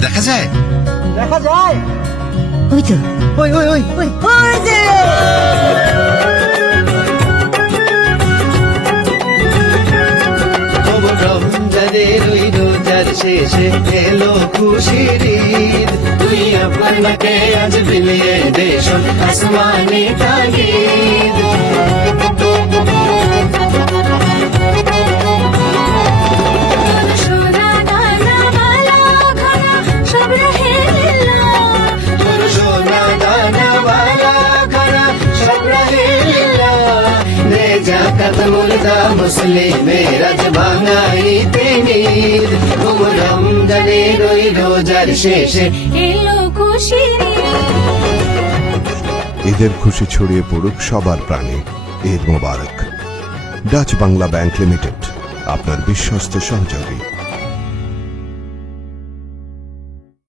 দেখা যায়? দেখা যায়। ওই তো। ওই ওই ওই। ওই ওই যে। রমজানের ওই রোজার শেষে এলো খুশির ঈদ। তুই আপনাকে আজ বিলিয়ে দেশ আসমানি তাগিদ। জাকাত মুর্দা মুসলিমের আজ ভাঙাই তিনির ঘুম রমজানের ওই রোজার শেষে এলো খুশির ঈদের খুশি ছড়িয়ে পড়ুক সবার প্রাণে। ঈদ মোবারক। ডাচ বাংলা ব্যাংক লিমিটেড আপনার বিশ্বস্ত সহযোগী।